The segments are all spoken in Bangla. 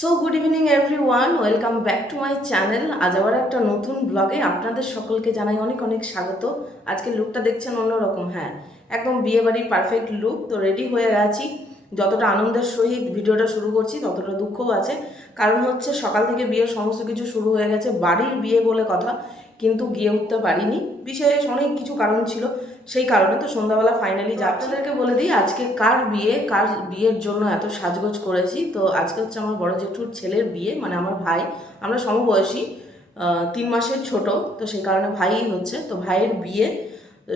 So good evening everyone welcome back to my channel আজ আবার একটা নতুন ব্লগে আপনাদের সকলকে জানাই অনেক অনেক স্বাগত। আজকে লুকটা দেখছেন অন্যরকম হ্যাঁ। একদম বিয়েবাড়ির পারফেক্ট লুক তো রেডি হয়ে গেছি যতটা আনন্দের সহিত ভিডিওটা শুরু করছি, ততটা দুঃখও আছে। কারণ হচ্ছে সকাল থেকে বিয়ের সমস্ত কিছু শুরু হয়ে গেছে, বাড়ির বিয়ে বলে কথা, কিন্তু গিয়ে উঠতে পারিনি। বিশেষ অনেক কিছু কারণ ছিল। সেই কারণে তো সন্ধ্যাবেলা ফাইনালি যাচ্ছিদেরকে বলে দিই আজকে কার বিয়ে কার বিয়ের জন্য এত সাজগোজ করেছি? তো আজকে হচ্ছে আমার বড় জেঠুর ছেলের বিয়ে মানে আমার ভাই। আমরা সমবয়সী তিন মাসের ছোট তো সেই কারণে ভাই হচ্ছে। তো ভাইয়ের বিয়ে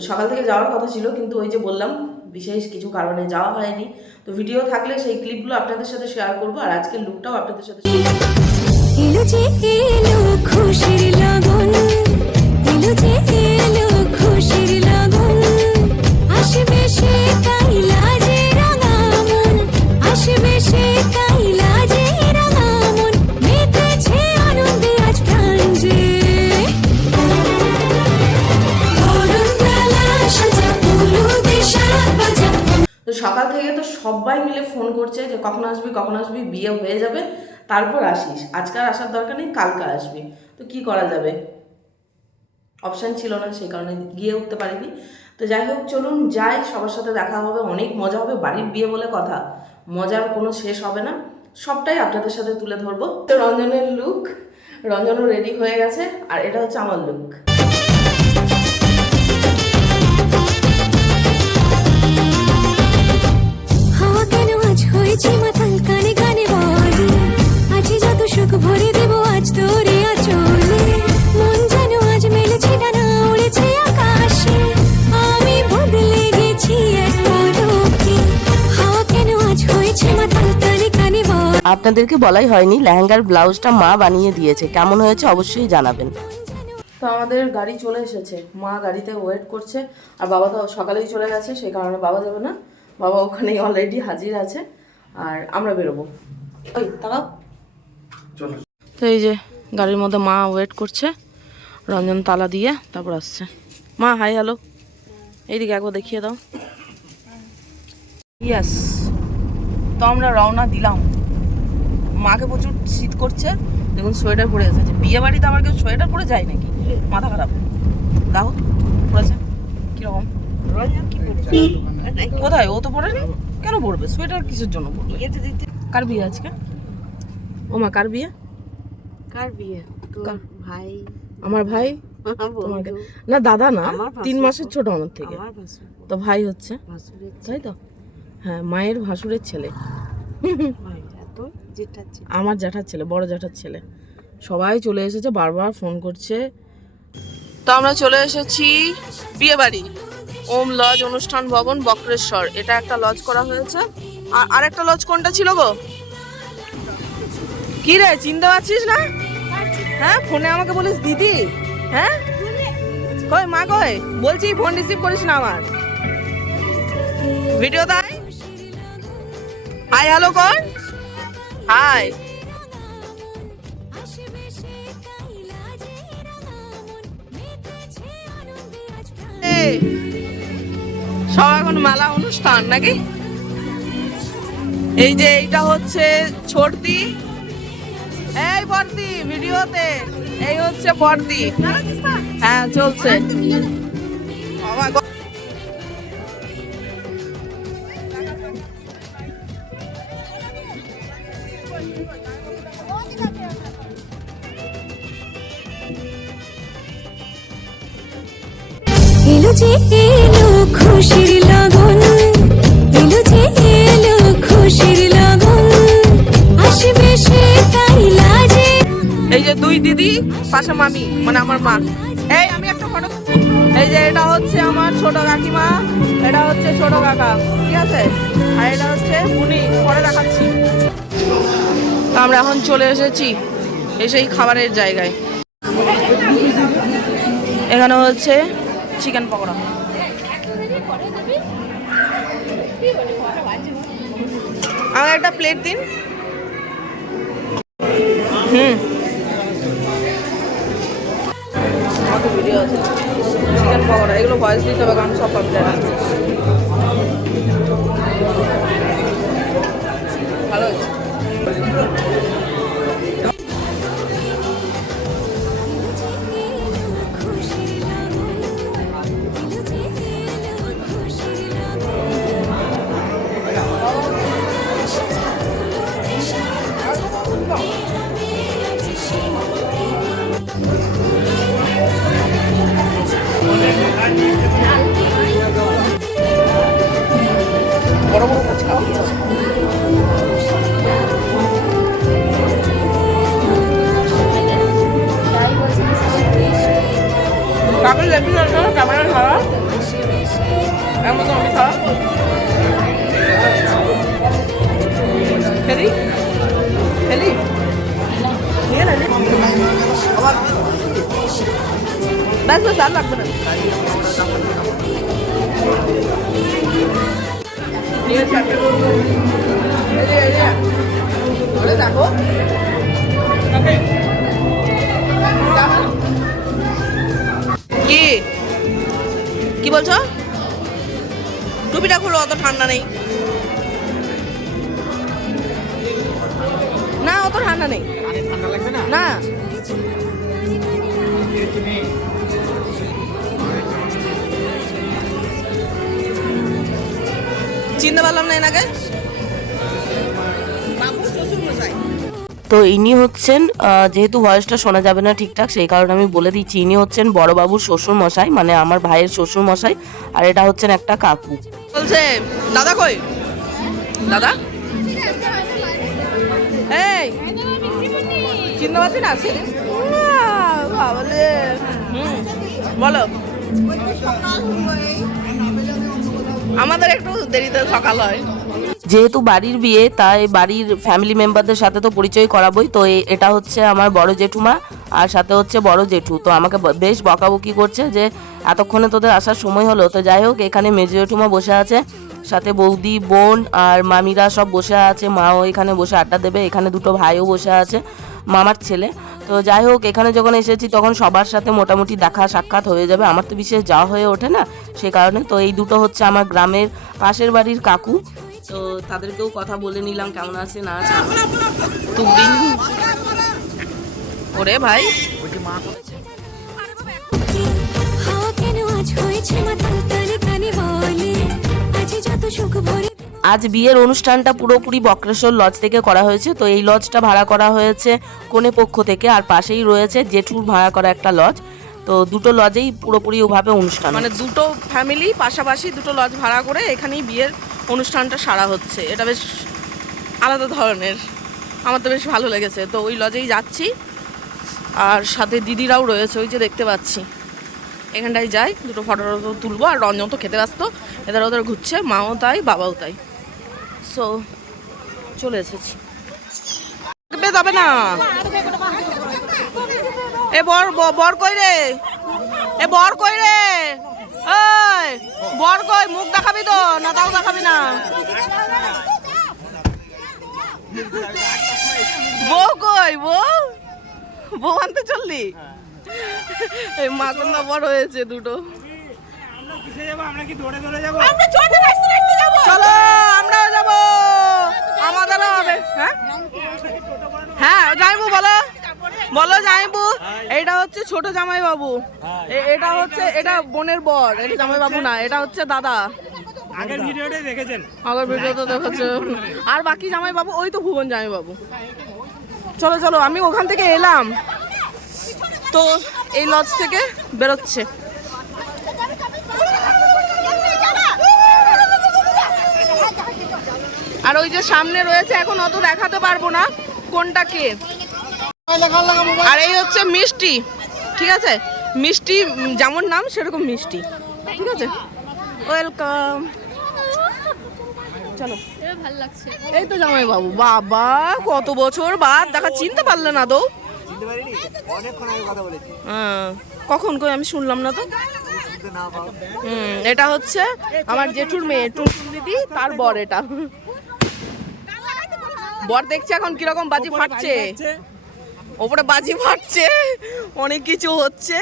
সকাল থেকে যাওয়ার কথা ছিল কিন্তু ওই যে বললাম বিশেষ কিছু কারণে যাওয়া হয়নি। তো ভিডিও থাকলে সেই ক্লিপগুলো আপনাদের সাথে শেয়ার করব আর আজকের লুকটাও আপনাদের সাথে খুশির লগন সকাল থেকে তো সবাই মিলে ফোন করছে যে কখন আসবি কখন আসবি, বিয়ে হয়ে যাবে, তারপর আসিস। আজকে আসার দরকার নেই, কালকে আসবি। তো কি করা যাবে? অপশান ছিল না, সেই কারণে গিয়ে উঠতে পারিনি। তো যাই হোক, চলুন যাই, সবার সাথে দেখা হবে, অনেক মজা হবে, বাড়ির বিয়ে বলে কথা। মজার কোনো শেষ হবে না, সবটাই আপনাদের সাথে তুলে ধরবো। তো রঞ্জনের লুক রঞ্জনও রেডি হয়ে গেছে, আর এটা হচ্ছে আমার লুক আপনাদেরকে বলাই হয়নি লেহেঙ্গার ব্লাউজটা মা বানিয়ে দিয়েছে। কেমন হয়েছে অবশ্যই জানাবেন। তো আমাদের গাড়ি চলে এসেছে। মা গাড়িতে ওয়েট করছে আর বাবা তো সকালেই চলে গেছে সেই কারণে বাবা যাবে না। বাবা ওখানেই অলরেডি হাজির আছে আর আমরা বেরোবো। ওই তাকাও। তো এই যে গাড়ির মধ্যে মা ওয়েট করছে রঞ্জন তালা দিয়ে তারপর আসছে। মা হাই হ্যালো এইদিকে একবার দেখিয়ে দাও। ইয়াস তো আমরা রওনা দিলাম। মাকে প্রচুর শীত করছে দেখুন সোয়েটার পরে এসেছে। বিয়ে বাড়িতে আমার কেউ সোয়েটার পরে যায় নাকি? মাথা খারাপ। দাও পরেছে কীরকম? কোথায়? ও তো পড়েনি? কেন পড়বে? সোয়েটার কিসের জন্য পড়বে? কার বিয়ে আজকে? ও মা কার বিয়ে? কার বিয়ে? তোর ভাই? আমার ভাই? না দাদা না তিন মাসের ছোট আমার থেকে তো ভাই হচ্ছে? তাই তো? হ্যাঁ মায়ের ভাসুরের ছিল। আমার জ্যাঠার ছেলে, বড় জ্যাঠার ছেলে। সবাই চলে এসেছে, বারবার ফোন করছে। তো আমরা চলে এসেছি বিয়ে বাড়ি ওম লজ অনুষ্ঠান ভবন, বক্রেশ্বর। এটা একটা লজ করা হয়েছে। আর আরেকটা লজ কোনটা ছিল গো? কি রে, চিনতে পারছিস না? হ্যাঁ ফোনে আমাকে বলিস দিদি? হ্যাঁ? কই, মা কই? বলছি ফোন রিসিভ করিস না আমার ভিডিও তাই হাই হ্যালো কর হাই সব এখন মেলা অনুষ্ঠান নাকি? এই যে এইটা হচ্ছে ছোটদি এই বর্দি ভিডিওতে। এই হচ্ছে বর্দি। হ্যাঁ চলছে। এলো খুশির লগন, এলো যে এই যে দুই দিদি, পাশে মামি মানে আমার মা। এই, আমি একটা ফটো এই যে এটা হচ্ছে আমার ছোট কাকিমা, এটা হচ্ছে ছোট কাকা, ঠিক আছে? আর এটা হচ্ছে উনি, পরে দেখাচ্ছি। আমরা এখন চলে এসেছি এসেই খাবারের জায়গায়। এখানে হচ্ছে চিকেন পকোড়া। আমার একটা প্লেট দিন। হুম। চিকেন পকোড়া, এগুলো ভয়েস দিতে হবে কারণ সব কমপ্লেট ঠান্ডা নেই। না। চিনতে পারলাম না এনাকে তো ইনি হচ্ছেন যেহেতু ভয়েসটা শোনা যাবে না ঠিকঠাক সেই কারণে আমি বলে দিচ্ছি ইনি হচ্ছেন বড়বাবুর শ্বশুর মশাই মানে আমার ভাইয়ের শ্বশুর মশাই আর এটা হচ্ছেন একটা কাকু। বলছে দাদা কই? দাদা? এই চিনতে পারছি না সেলিম বাবালে হুম বলো। আমাদের একটু দেরিতে সকাল হয়। যেহেতু বাড়ির বিয়ে তাই বাড়ির ফ্যামিলি মেম্বারদের সাথে তো পরিচয় করাবোই তো এটা হচ্ছে আমার বড় জেঠুমা আর সাথে হচ্ছে বড় জেঠু। তো আমাকে বেশ বকাবকি করছে যে এতক্ষণে তোদের আসার সময় হলো। তো যাই হোক এখানে মেজো জেঠুমা বসে আছে সাথে বৌদি বোন আর মামিরা সব বসে আছে। মাও এখানে বসে আড্ডা দেবে এখানে দুটো ভাইও বসে আছে। মামার ছেলে। তো যাই হোক, এখানে যখন এসেছি তখন সবার সাথে মোটামুটি দেখা সাক্ষাৎ হয়ে যাবে। আমার তো বিশেষ যাওয়া হয়ে ওঠে না, সে কারণে। তো এই দুটো হচ্ছে আমার গ্রামের পাশের বাড়ির কাকু। তো তাদেরকেও কথা বলে নিলাম, কেমন আছে, না আছে। তুবড়ি। ওরে ভাই। হয়েছে কানে কানে বলে আজ বিয়ের অনুষ্ঠানটা পুরোপুরি বক্রেশ্বর লজ থেকে করা হয়েছে তো এই লজটা ভাড়া করা হয়েছে কোনে পক্ষ থেকে আর পাশেই রয়েছে জেঠুর ভাড়া করা একটা লজ। তো দুটো লজেই পুরোপুরি ওভাবে অনুষ্ঠান মানে দুটো ফ্যামিলি পাশাপাশি দুটো লজ ভাড়া করে এখানেই বিয়ের অনুষ্ঠানটা সারা হচ্ছে। এটা বেশ আলাদা ধরনের। আমার তো বেশ ভালো লেগেছে। তো ওই লজেই যাচ্ছি। আর সাথে দিদিরাও রয়েছে ওই যে দেখতে পাচ্ছি। এখানটায় যাই, দুটো ফটো তুলবো, আর রঞ্জন তো খেতে ব্যস্ত। এদের ওদের ঘুরছে, মাও তাই, বাবাও তাই। সো চলে এসেছি। যাবে না। এ, বর বর কই রে? এ, বর কই রে? এই, বর কই, মুখ দেখাবি তো, না তাও দেখাবি না? বউ কই, বউ? বউ আনতে চললি? এই মাকন্দা বড় হয়েছে দুটো। চলো আমরাও যাব। আমাদেরও হবে। হ্যাঁ? হ্যাঁ যাইবু বলো। বলো যাইবু এটা হচ্ছে ছোট জামাই বাবু এটা হচ্ছে এটা বোনের বর। এটা জামাই বাবু না এটা হচ্ছে দাদা। আগের ভিডিওটাই দেখেছেন। আগের ভিডিওতে দেখাচ্ছে আর বাকি জামাই বাবু ওই তো ভুবন জামাই বাবু চলো চলো আমি ওখান থেকে এলাম। তো এই লজ থেকে বেরোচ্ছে। আর ওই যে সামনে রয়েছে, এখন অত দেখাতে পারব না কোনটা কে। আর এই হচ্ছে মিষ্টি, ঠিক আছে? মিষ্টি, যেমন নাম সেরকম মিষ্টি, ঠিক আছে? ওয়েলকাম চলো। এই তো জামাই বাবু বাবা, কত বছর বাদ, দেখা চিনতে পারলে না তো। হ্যাঁ, কখন কই? আমি শুনলাম না তো। হুম এটা হচ্ছে আমার জেঠুর মেয়ে টুনটুন দিদি তার বর এটা। বর দেখছে এখন কীরকম বাজি ফাটছে। ওপরে বাজি ফাটছে। অনেক কিছু হচ্ছে।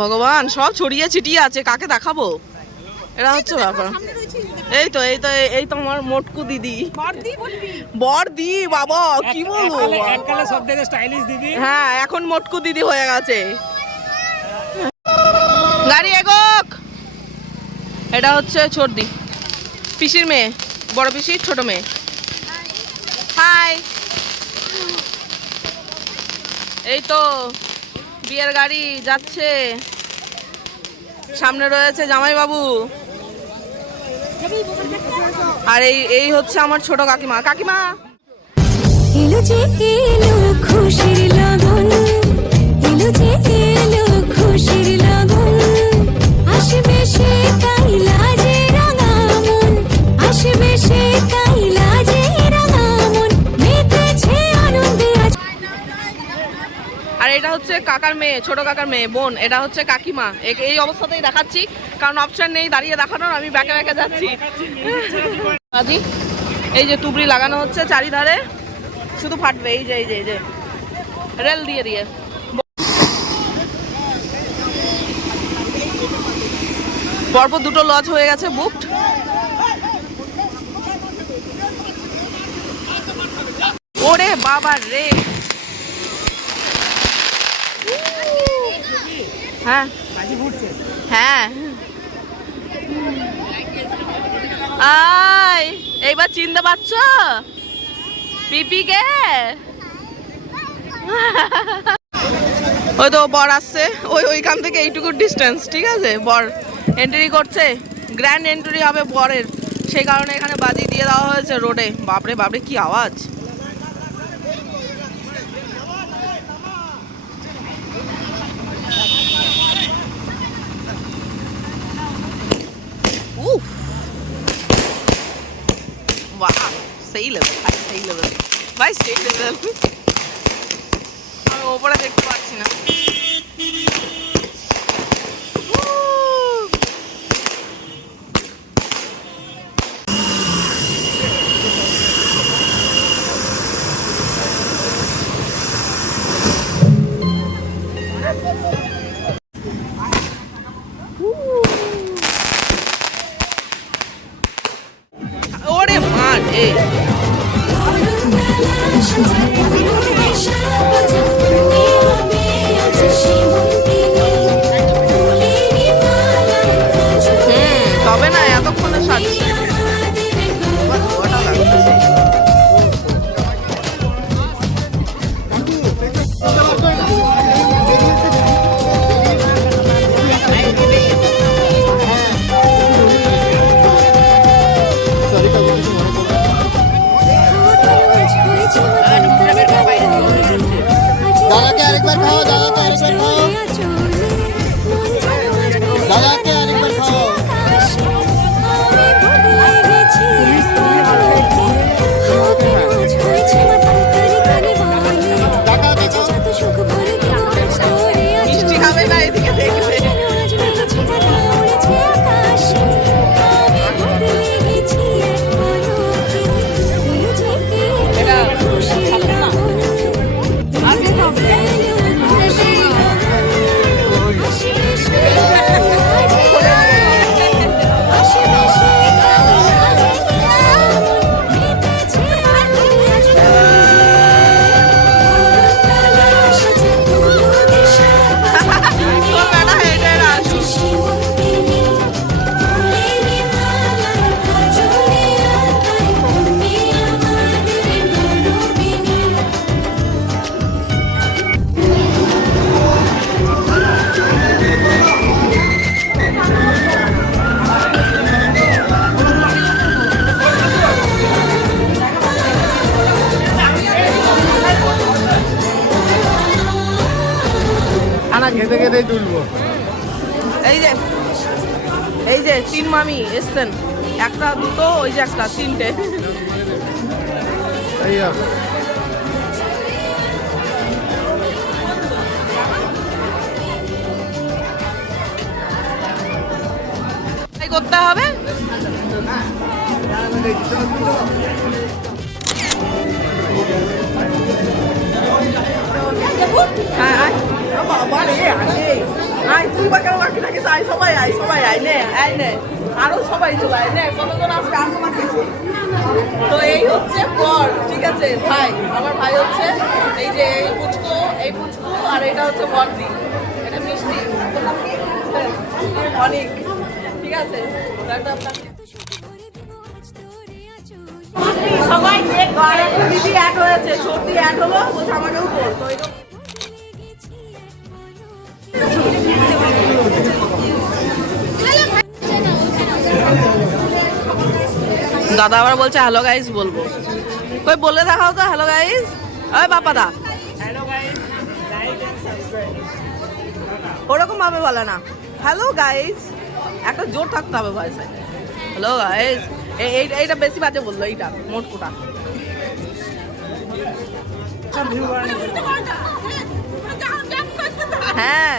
ভগবান সব ছড়িয়ে ছিটিয়ে আছে। কাকে দেখাবো? এটা হচ্ছে ব্যাপার। এই তো এই তো এই তো আমার মোটকু দিদি। বড়দি বাবা কি বলব? এককালে সব থেকে স্টাইলিশ দিদি। হ্যাঁ এখন মোটকু দিদি হয়ে গেছে। গাড়ি এগোক। এটা হচ্ছে ছোটদি। পিসির মেয়ে বড় পিসির ছোট মেয়ে। হাই। এই তো বিয়ের গাড়ি যাচ্ছে। সামনে রয়েছে জামাই বাবু আর এই এই হচ্ছে আমার ছোট কাকিমা। কাকিমা! খুশির এটা হচ্ছে কাকার মেয়ে, ছোট কাকার মেয়ে, বোন, এটা হচ্ছে কাকিমা। এই অবস্থাতেই দেখাচ্ছি, কারণ অপশন নেই দাঁড়িয়ে দেখানোর, আমি ব্যাকে ব্যাকে যাচ্ছি। আজি এই যে তুবড়ি লাগানো হচ্ছে চারিধারে, শুধু ফাটবে, এই যে এই যে এই যে। রেল দিয়ে দিয়ে। পরপর দুটো লজ হয়ে গেছে বুকড ওরে বাবা রে! হ্যাঁ। হ্যাঁ। আয় এইবার চিনতে পারছ? পিপিকে ওই তো বর আসছে। ওই ওইখান থেকে এইটুকু ডিস্টেন্স ঠিক আছে? বর এন্ট্রি করছে। গ্র্যান্ড এন্ট্রি হবে বরের। সেই কারণে এখানে বাজি দিয়ে দেওয়া হয়েছে রোডে বাপরে বাপরে কি আওয়াজ? সেই লেভেল হাই সেই লেভেল ভাই স্টেট লেভেল আমি ওপরে দেখতে পাচ্ছি না। এই যে তিন মামি এসছেন। একটা দুটো ওই যে একটা তিনটে। করতে হবে? হ্যাঁ সবাই আয়, সবাই আয়, নে, আয়, নে। আরও সবাই চলে নে, কতজন আসবে বাকি তো এই হচ্ছে বর ঠিক আছে ভাই আমার ভাই হচ্ছে এই যে এই পুচকু এই পুচকু আর এটা হচ্ছে বর্দি এটা মিষ্টি? অনেক ঠিক আছে সর্দি অ্যাড দাদা আবার বলছে হ্যালো গাইস বলব। কই, বলে দেখাও তো হ্যালো গাইস ওই বাপা দা। ওরকম ভাবে বলে না। হ্যালো গাইস একটা জোর থাকতে হবে ভয়েসে হ্যালো গাইস এইটা বেশি বাজে বলল, এইটা মোট কোটা হ্যাঁ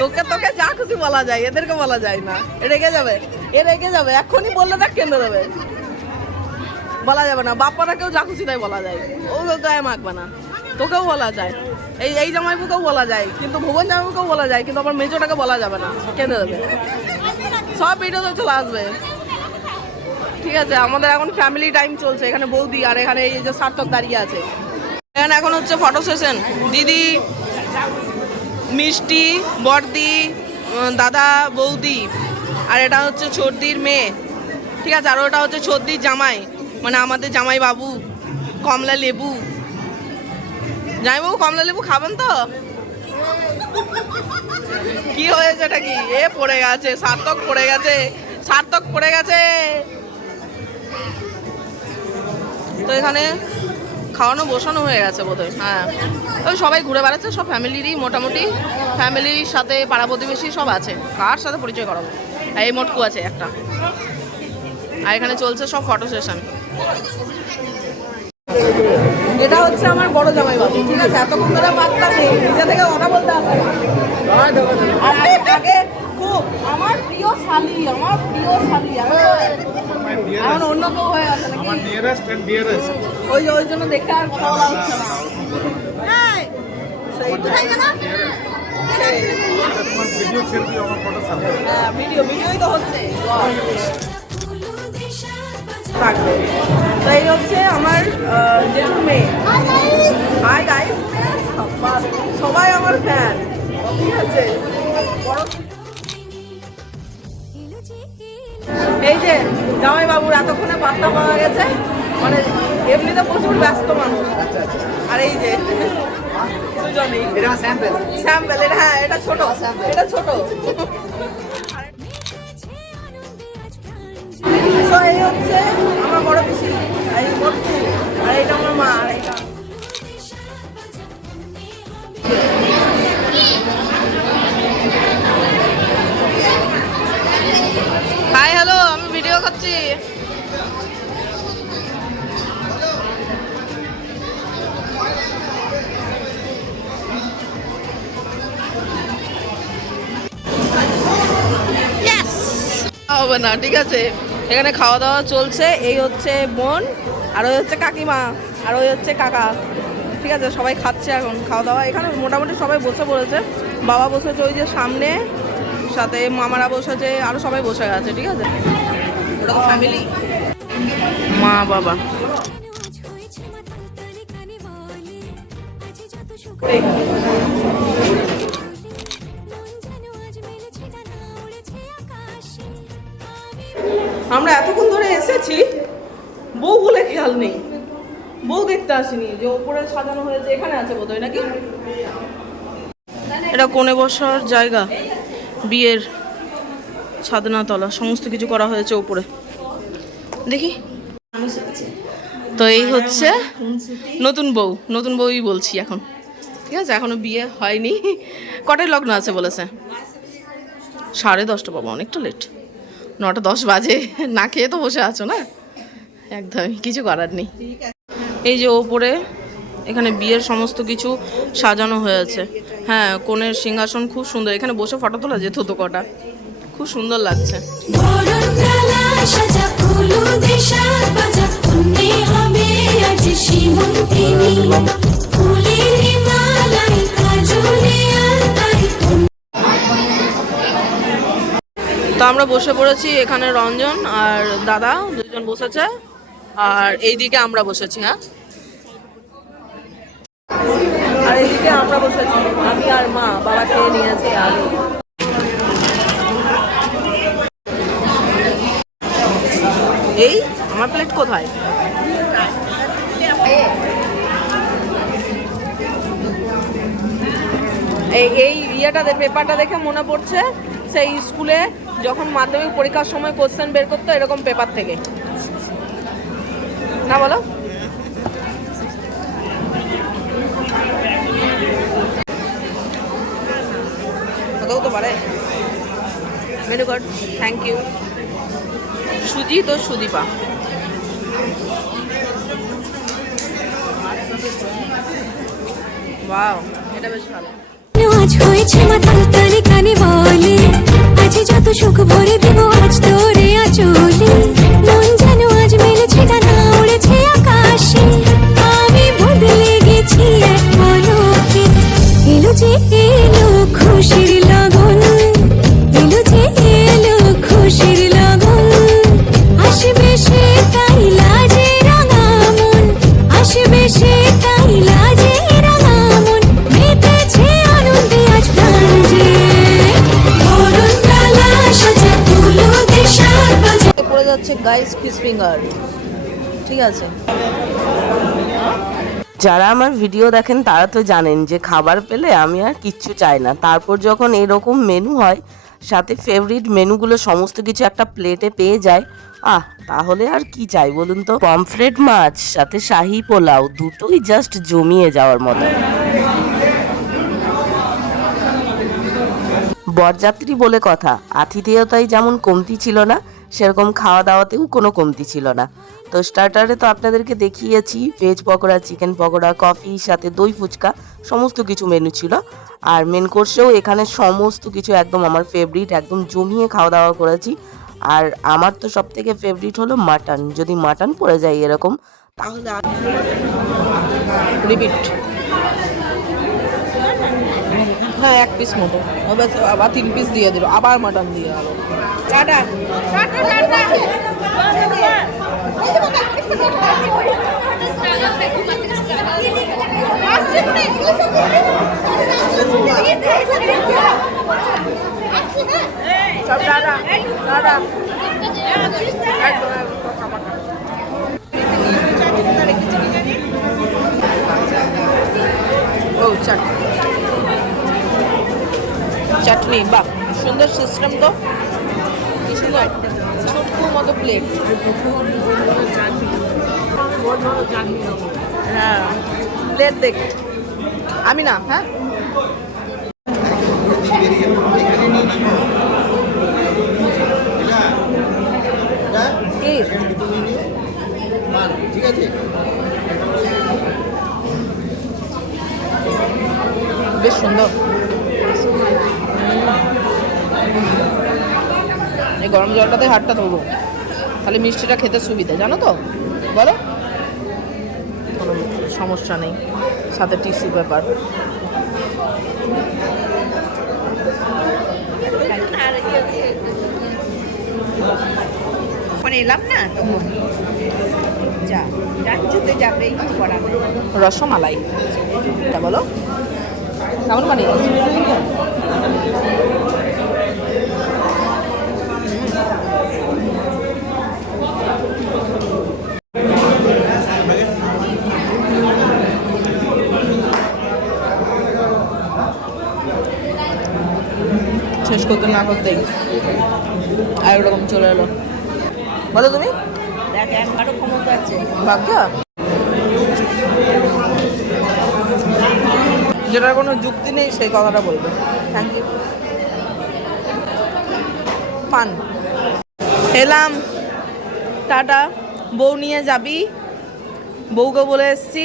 তোকে তোকে যা খুশি বলা যায়, এদেরকে বলা যায় না। এ রেগে যাবে, এ রেগে যাবে এখনই বললে দেখ কেন্দ্র দেবে। বলা যাবে না বাপ্পাটাকেও যা খুশি তাই বলা যায়। ও গায়ে মাখবে না। তোকেও বলা যায়। এই এই জামাইবুকেও বলা যায়, কিন্তু ভুবন জামাইবুকেও বলা যায়, কিন্তু আবার মেজোটাকে বলা যাবে না। কেঁদে দেবে। সব ভিডিওতে চলে আসবে। ঠিক আছে, আমাদের এখন ফ্যামিলি টাইম চলছে, এখানে বৌদি আর এখানে এই যে সার্থক দাঁড়িয়ে আছে। এখানে এখন হচ্ছে ফটো সেশন দিদি, মিষ্টি, বর্দি দাদা, বৌদি, আর এটা হচ্ছে ছর্দির মেয়ে। ঠিক আছে, আর ওটা হচ্ছে ছর্দির জামাই মানে আমাদের জামাই বাবু, কমলা লেবু। জামাইবাবু, কমলা লেবু খাবেন তো? কি হয়েছে এটা কি? এ পড়ে গেছে, সার্থক পড়ে গেছে, সার্থক পড়ে গেছে। তো এখানে খাওয়ানো, বসানো হয়ে গেছে বোধহয় হ্যাঁ। ওই সবাই ঘুরে বেড়াচ্ছে, সব ফ্যামিলিরই মোটামুটি। ফ্যামিলির সাথে, পাড়া প্রতিবেশী সব আছে। কার সাথে পরিচয় করাবো? এই মোটকু আছে একটা। আর এখানে চলছে সব ফটো সেশন এটা হচ্ছে আমার বড় জামাই বাবু ঠিক আছে? এতক্ষণ ধরে বাচ্চা নেই, নিজে থেকে কথা বলতে আসে। আর আগে আগে খুব আমার প্রিয় শালি আমার প্রিয় শালি এখন- এখন অন্য কেউ হয়ে গেছে নাকি? dearest. ওই ওই জন্য দেখতে আর কথা হচ্ছে না। সেই তো। তোমার ভিডিও ছেড়ে আমার ফটো সামনে হ্যাঁ ভিডিও ভিডিওই তো হচ্ছে। থাকবে তো হচ্ছে আমার আহ, মেয়ে। হাই গাই সবাই আমার ফ্যান ঠিক আছে। বড় এই যে জামাই বাবুর এতক্ষণে পাত্তা পাওয়া গেছে। মানে এমনিতে প্রচুর ব্যস্ত মানুষ। আর এই যে দুজনেই। এটা স্যাম্পল। স্যাম্পল এটা হ্যাঁ এটা ছোট। এটা ছোট। তো এই হচ্ছে আমার বড় পিসি আর এই আর এটা আমার মা। না ঠিক আছে? এখানে খাওয়া দাওয়া চলছে এই হচ্ছে বোন আর ওই হচ্ছে কাকিমা আর ওই হচ্ছে কাকা। ঠিক আছে সবাই খাচ্ছে এখন খাওয়া দাওয়া এখানে মোটামুটি সবাই বসে পড়েছে। বাবা বসেছে ওই যে সামনে সাথে মামারা বসেছে আরও সবাই বসে আছে ঠিক আছে? ওটা ফ্যামিলি মা বাবা। আমরা এতক্ষণ ধরে এসেছি, বউ বলে খেয়াল নেই। বউ দেখতে আসিনি, যে ওপরে সাজানো হয়েছে, এখানে আছে বোধহয় নাকি? এটা কোণে বসার জায়গা, বিয়ের ছাদনাতলা, সমস্ত কিছু করা হয়েছে উপরে দেখি। তো এই হচ্ছে নতুন বউ, নতুন বউই বলছি এখন। ঠিক আছে, এখনও বিয়ে হয়নি। কটায় লগ্ন আছে বলেছে? সাড়ে দশটা বাবা অনেকটা লেট নটা দশ বাজে, না খেয়ে তো বসে আছো না? একদমই কিছু করার নেই। এই যে ওপরে, এখানে বিয়ের সমস্ত কিছু সাজানো হয়েছে। হ্যাঁ কোণের সিংহাসন খুব সুন্দর। এখানে বসে ফটো তোলা যেত তো কটা। খুব সুন্দর লাগছে। তো আমরা বসে পড়েছি এখানে রঞ্জন আর দাদা, দুজন বসেছে। আর এইদিকে আমরা বসেছি হ্যাঁ। আর এইদিকে আমরা বসেছি, আমি আর মা, বাবা খেয়ে নিয়েছে আর এই, আমার প্লেট কোথায়? এই ইয়েটা পেপারটা দেখে মনে পড়ছে, সেই স্কুলে যখন মাধ্যমিক পরীক্ষার সময় কোশ্চেন বের করতো, এরকম পেপার থেকে। না বলো? হতেও তো থ্যাংক ইউ সুজিত ও সুদীপা। ওয়াও এটা বেশ ভালো। হয়েছে যত সুখ ভরে দিব আজ তোরে আচলে। গাইস ফিঙ্গার ঠিক আছে। যারা আমার ভিডিও দেখেন, তারা তো জানেন যে খাবার পেলে আমি আর কিচ্ছু চাই না। তারপর যখন এরকম মেনু হয়, সাথে ফেভারিট মেনুগুলো সমস্ত কিছু একটা প্লেটে পেয়ে যায়, আহ, তাহলে আর কি চাই বলুন তো? পমফ্রেট মাছ, সাথে শাহি পোলাও, দুটোই জাস্ট জমিয়ে যাওয়ার মতো। বরযাত্রী বলে কথা, আতিথেয়তায় যেমন কমতি ছিল না সেরকম খাওয়া দাওয়াতেও কোনো কমতি ছিল না। তো স্টার্টারে তো আপনাদেরকে দেখিয়েছি veg pakora chicken pakora coffee সাথে দই ফুচকা, সমস্ত কিছু মেনু ছিল। আর মেন কোর্সেও এখানে সমস্ত কিছু একদম আমার ফেভারিট একদম জমিয়ে খাওয়া দাওয়া করেছি। আর আমার তো সব থেকে ফেভারিট হলো মাটন যদি মাটন পড়ে যায় এরকম, তাহলে হ্যাঁ এক পিস মতো। আবার তিন পিস দিয়ে দিল আবার মাটন দিয়ে গেল ও চাটনি চাটনি, বাহ, সুন্দর সিস্টেম তো। কি সুন্দর, ছোট্ট মতো প্লেট হ্যাঁ প্লেট দেখ। আমি না হ্যাঁ কি? ঠিক আছে বেশ সুন্দর গরম জলটাতে ধরবো। তাহলে মিষ্টিটা খেতে সুবিধা জানো তো? বলো। কোনো সমস্যা নেই সাথে পেপার। ওখানে এলাম না? তখন যা যাবে রসমালাই। বলো। কেমন মানে করতে না করতেই আর ওরকম চলে এলো। বলো তুমি? যেটার কোনো যুক্তি নেই সেই কথাটা বলবে। থ্যাংক ইউ পান এলাম। টাটা। বউ নিয়ে যাবি। বউকে বলে এসছি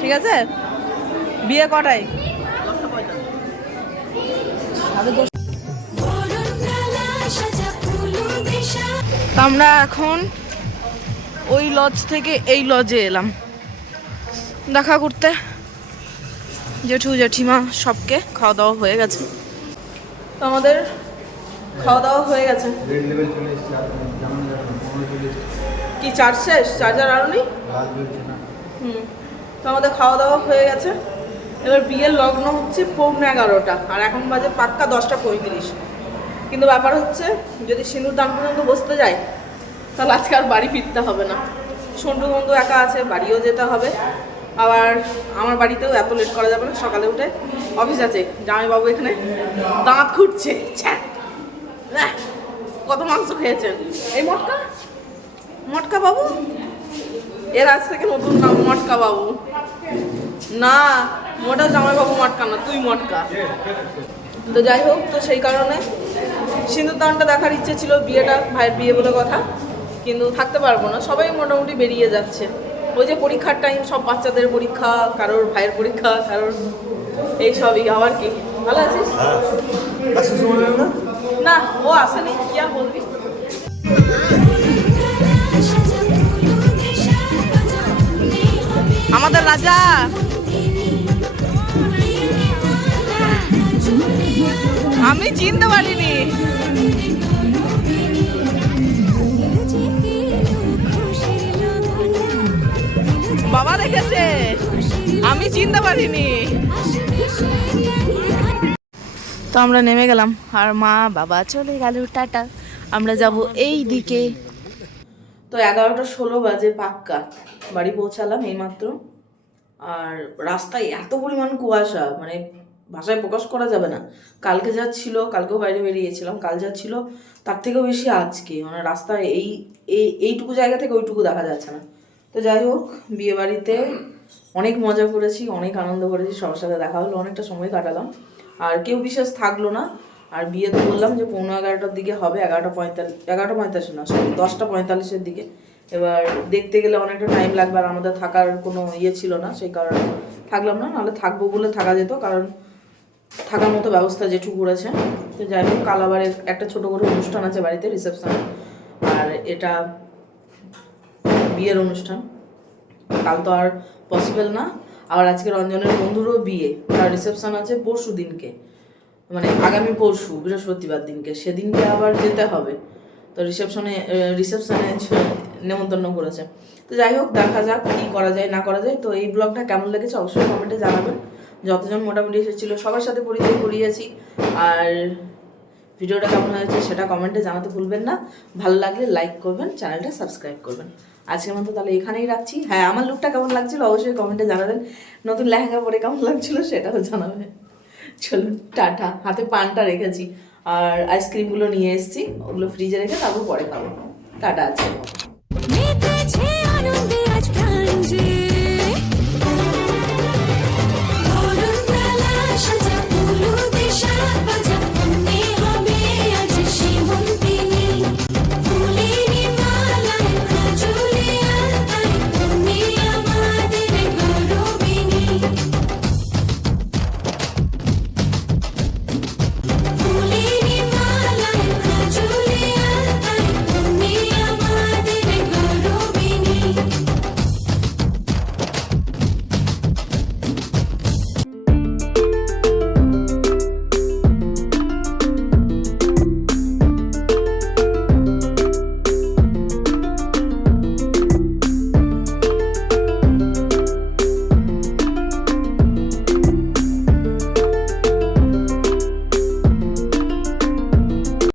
ঠিক আছে? বিয়ে কটায়? আমরা এখন ওই লজ থেকে এই লজে এলাম। দেখা করতে। জেঠু, জেঠিমা সবকে খাওয়া দাওয়া হয়ে গেছে। আমাদের খাওয়া দাওয়া হয়ে গেছে। আর কি, চার্জ শেষ? চার্জার আরও নেই? হুম। তো আমাদের খাওয়া দাওয়া হয়ে গেছে। এবার বিয়ের লগ্ন হচ্ছে পৌনে এগারোটা। আর এখন বাজে পাক্কা দশটা পঁয়ত্রিশ। কিন্তু ব্যাপার হচ্ছে, যদি সিঁদুর দান পর্যন্ত বসতে যাই, তাহলে আজকে আর বাড়ি ফিরতে হবে না। সন্টু বন্ধু একা আছে, বাড়িও যেতে হবে। আবার আমার বাড়িতেও এত লেট করা যাবে না, সকালে উঠে অফিস আছে। জামাইবাবু এখানে দাঁত খুঁটছে! কত মাংস খেয়েছেন? এই মটকা? মটকা বাবু? এর আজ থেকে নতুন নাম মটকা বাবু। না, মোটা জামাই বাবু মটকা না, তুই মটকা। তো যাই হোক, তো সেই কারণে সিঁদুর দানটা দেখার ইচ্ছে ছিল বিয়েটা ভাইয়ের বিয়ে বলে কথা। কিন্তু থাকতে পারব না সবাই মোটামুটি বেরিয়ে যাচ্ছে। ওই যে পরীক্ষার টাইম সব বাচ্চাদের পরীক্ষা কারোর ভাইয়ের পরীক্ষা কারোর এই সবই আবার কি? ভালো আছিস? না ও আসেনি কি আর বলবি? আমাদের রাজা! আমি চিনতে পারিনি। বাবা দেখেছে। আমি চিনতে পারিনি। তো আমরা নেমে গেলাম আর মা বাবা চলে গেল, টাটা। আমরা যাব এই দিকে। তো এগারোটা ষোলো বাজে পাক্কা। বাড়ি পৌঁছালাম এইমাত্র। আর রাস্তায় এত পরিমাণ কুয়াশা মানে ভাষায় প্রকাশ করা যাবে না। কালকে যা ছিল, কালকেও বাইরে বেরিয়েছিলাম, কাল যা ছিল, তার থেকেও বেশি আজকে। মানে রাস্তায় এই এই, এইটুকু জায়গা থেকে ওইটুকু দেখা যাচ্ছে না। তো যাই হোক, বিয়েবাড়িতে অনেক মজা করেছি, অনেক আনন্দ করেছি, সবার সাথে দেখা হলো, অনেকটা সময় কাটালাম। আর কেউ বিশেষ থাকল না। আর বিয়ে তো বললাম যে পৌনে এগারোটার দিকে হবে, এগারোটা পঁয়তাল্লিশ এগারোটা পঁয়তাল্লিশ না দশটা পঁয়তাল্লিশের দিকে। এবার দেখতে গেলে অনেকটা টাইম লাগবে আর আমাদের থাকার কোনো ইয়ে ছিল না, সেই কারণে থাকলাম না, নাহলে থাকব বলে থাকা যেত, কারণ থাকার মতো ব্যবস্থা জেঠু করেছে। তো যাই হোক, কাল আবার একটা ছোটো করে অনুষ্ঠান আছে বাড়িতে, রিসেপশন। আর এটা বিয়ের অনুষ্ঠান। কাল তো আর পসিবল না। আবার আজকে রঞ্জনের বন্ধুরও বিয়ে। তার রিসেপশন আছে পরশু দিনকে। মানে আগামী পরশু, বৃহস্পতিবার দিনকে। সেদিনকে আবার যেতে হবে। তো রিসেপশনে রিসেপশনে নেমন্তন্ন করেছে। তো যাই হোক, দেখা যাক কী করা যায়, না করা যায়। তো এই ব্লগটা কেমন লেগেছে অবশ্যই কমেন্টে জানাবেন। যতজন মোটামুটি এসেছিল, সবার সাথে পরিচয় করিয়েছি। আর ভিডিওটা কেমন হয়েছে সেটা কমেন্টে জানাতে ভুলবেন না। ভালো লাগলে লাইক করবেন চ্যানেলটা সাবস্ক্রাইব করবেন। আজকের মতো তাহলে এখানেই রাখছি। হ্যাঁ আমার লুকটা কেমন লাগছিল অবশ্যই কমেন্টে জানাবেন। নতুন লেহেঙ্গা পরে কেমন লাগছিল সেটাও জানাবেন। চলুন, টাটা। হাতে পানটা রেখেছি। আর আইসক্রিমগুলো নিয়ে এসেছি, ওগুলো ফ্রিজে রেখে তারপর পরে খাব। টাটা আছে